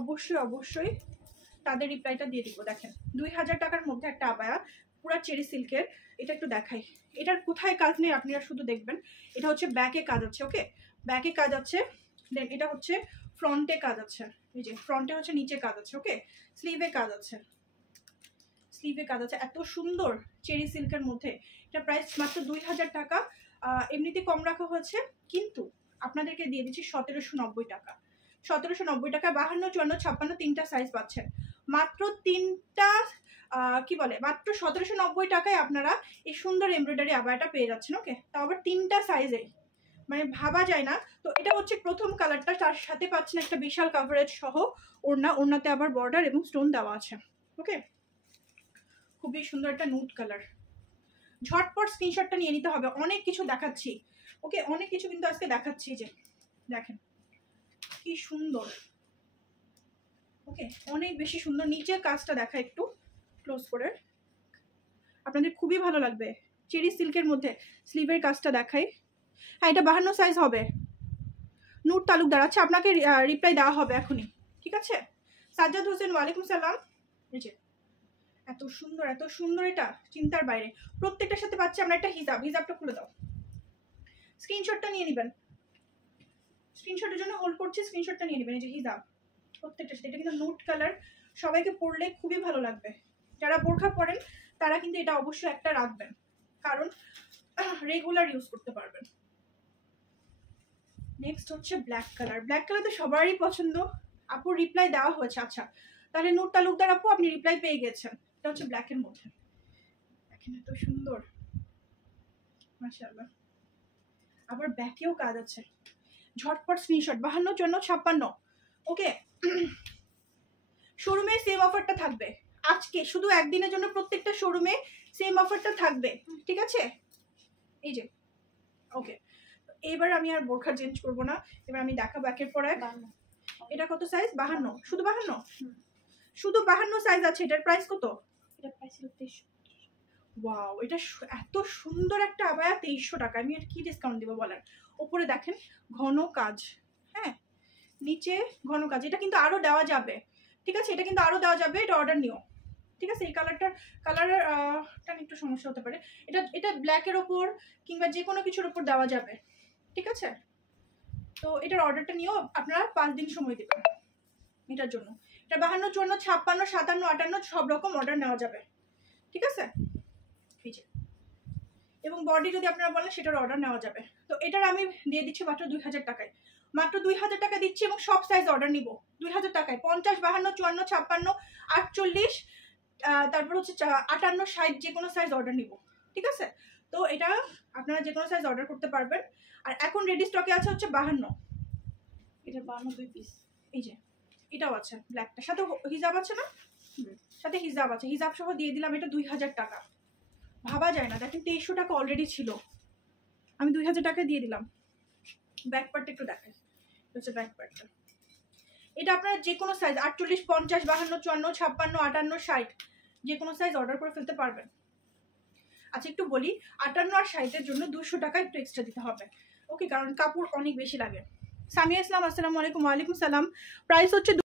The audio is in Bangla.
অবশ্যই অবশ্যই তাদের রিপ্লাইটা দিয়ে দিব। দেখেন 2000 টাকার মধ্যে একটা আবায়া, পুরো চেরি সিল্কের। এটা একটু দেখাই, এটার কোথায় কাজ নেই আপনারা শুধু দেখবেন। এটা হচ্ছে ব্যাকে কাজ আছে, ওকে, ব্যাকে কাজ আছে। দেন এটা হচ্ছে ফ্রন্টে কাজ আছে, এই যে ফ্রন্টে হচ্ছে নিচে কাজ আছে, ওকে। স্লিভে কাজ আছে, স্লিভে কাজ আছে, এত সুন্দর চেরি সিল্কের মধ্যে। এটা প্রাইস মাত্র 2000 টাকা। এমনিতে কম রাখা হয়েছে, কিন্তু আপনাদেরকে দিয়ে দিচ্ছি 1790 টাকা। 1790 টাকা 52, 54, 56 তিনটা সাইজ পাচ্ছেন। মাত্র তিনটা কি বলে, মাত্র 1790 টাকায় আপনারা এই সুন্দর এমব্রয়ডারি আবায়াটা পেয়ে যাচ্ছেন, ওকে। তাও আবার তিনটা সাইজে, মানে ভাবা যায় না। তো এটা হচ্ছে প্রথম কালারটা, তার সাথে পাচ্ছেন একটা বিশাল কাভারেজ সহ ওড়না, ওড়নাতে আবার বর্ডার এবং স্টোন দেওয়া আছে, ওকে। খুবই সুন্দর একটা নুড কালার। ঝটপট স্ক্রিনশটটা নিয়ে নিতে হবে, অনেক কিছু দেখাচ্ছি, ওকে, অনেক কিছু কিন্তু আজকে দেখাচ্ছি। যে দেখেন কি সুন্দর, ওকে, অনেক বেশি সুন্দর। নিচের কাজটা দেখা একটু ক্লোজ করে, আপনাদের খুবই ভালো লাগবে। চেরি সিল্কের মধ্যে স্লিভের কাজটা দেখাই। হ্যাঁ, এটা 52 সাইজ হবে। নূর তালুকদার, আচ্ছা আপনাকে রিপ্লাই দেওয়া হবে এখনই, ঠিক আছে। সাজ্জাদ হোসেন, ওয়ালাইকুম সালাম। এই যে এত সুন্দর, এত সুন্দর, এটা চিন্তার বাইরে। প্রত্যেকটার সাথে পাচ্ছি আমরা একটা হিজাব। হিজাবটা খুলে দাও, স্ক্রিনশটটা নিয়ে নেবেন। স্ক্রিনশটের জন্য হোল্ড করছি, স্ক্রিনশটটা নিয়ে নেবেন। এই যে হিজাব প্রত্যেকটার সাথে, এটা কিন্তু নুড কালার, সবাইকে পরলে খুবই ভালো লাগবে। যারা বোরখা পরেন তারা কিন্তু এটা অবশ্যই একটা রাখবেন, কারণ রেগুলার ইউজ করতে পারবেন। নেক্সট হচ্ছে ব্ল্যাক কালার। ব্ল্যাক কালার তো সবারই পছন্দ। আপুর রিপ্লাই দেওয়া হয়েছে, আচ্ছা তাহলে নূর তালুকদার আপু আপনি রিপ্লাই পেয়ে গেছেন। এটা হচ্ছে ব্ল্যাকের মধ্যে, দেখেন এত সুন্দর, মাশাআল্লাহ। আবার ব্যাকেও কাজ আছে। ঝটপট স্ক্রিনশট, 52, 54, 56, ওকে। শোরুমে সেম অফারটা থাকবে আজকে, শুধু একদিনের জন্য প্রত্যেকটা শোরুমে সেম অফারটা থাকবে, ঠিক আছে। এই যে ওকে, এবার আমি আর বোরখা চেঞ্জ করবো না, এবার আমি দেখাবো একের পর এক। এটা কত সাইজ? 52, শুধু 52, শুধু 52 সাইজ আছে। এটার প্রাইস কত? এটা প্রাইস ছিল 2300। ওয়াও, এটা এত সুন্দর একটা আবায়া, 2300 টাকা। আমি আর কি ডিসকাউন্ট দিব বলেন। উপরে দেখেন ঘন কাজ, হ্যাঁ, নিচে ঘন কাজ। এটা কিন্তু আরো দেওয়া যাবে, ঠিক আছে, এটা কিন্তু আরো দেওয়া যাবে। এটা অর্ডার নিও, ঠিক আছে। এই কালারটা একটু সমস্যা হতে পারে। এটা ব্ল্যাকের ওপর কিংবা যে কোনো কিছুর ওপর দেওয়া যাবে, ঠিক আছে। তো এটার অর্ডারটা নিও, আপনারা 5 দিন সময় দেবেন এটার জন্য। এটা 52, 54, 56, 57, 58 সব রকম অর্ডার নেওয়া যাবে, ঠিক আছে। এই যে, এবং বডি যদি আপনারা বলেন সেটার অর্ডার নেওয়া যাবে। তো এটার আমি দিয়ে দিচ্ছি মাত্র 2000 টাকায়। মাত্র 2000 টাকা দিচ্ছি, এবং সব সাইজ অর্ডার নিব 2000 টাকায়। 50, 52, 54, 56, 48, তারপর হচ্ছে 58, 60 যে কোনো সাইজ অর্ডার নিব, ঠিক আছে। তো এটা আপনারা যে কোনো সাইজ অর্ডার করতে পারবেন। আর এখন রেডি স্টকে আছে হচ্ছে 52, এটা 52 2 পিস। এই যে এটাও আছে ব্ল্যাকটা, সাথে হিজাব আছে না, সাথে হিজাব আছে, হিজাব সহ দিয়ে দিলাম। এটা 2000 টাকা, ভাবা যায় না। দেখেন 2300 টাকা অলরেডি ছিল, আমি 2000 টাকা দিয়ে দিলাম। ব্যাক পার্টটা একটু দেখাই, হচ্ছে ব্যাক পার্টটা। এটা আপনারা যে কোনো সাইজ 48, 50, 52, 54, 56, 58, 60 যে কোনো সাইজ অর্ডার করে ফেলতে পারবেন। আচ্ছা একটু বলি, 58 আর 60-এর জন্য 200 টাকা একটু এক্সট্রা দিতে হবে, ওকে, কারণ কাপড় অনেক বেশি লাগে। সামিয়া ইসলাম, আসসালামু আলাইকুম। ওয়ালাইকুম সালাম। প্রাইস হচ্ছে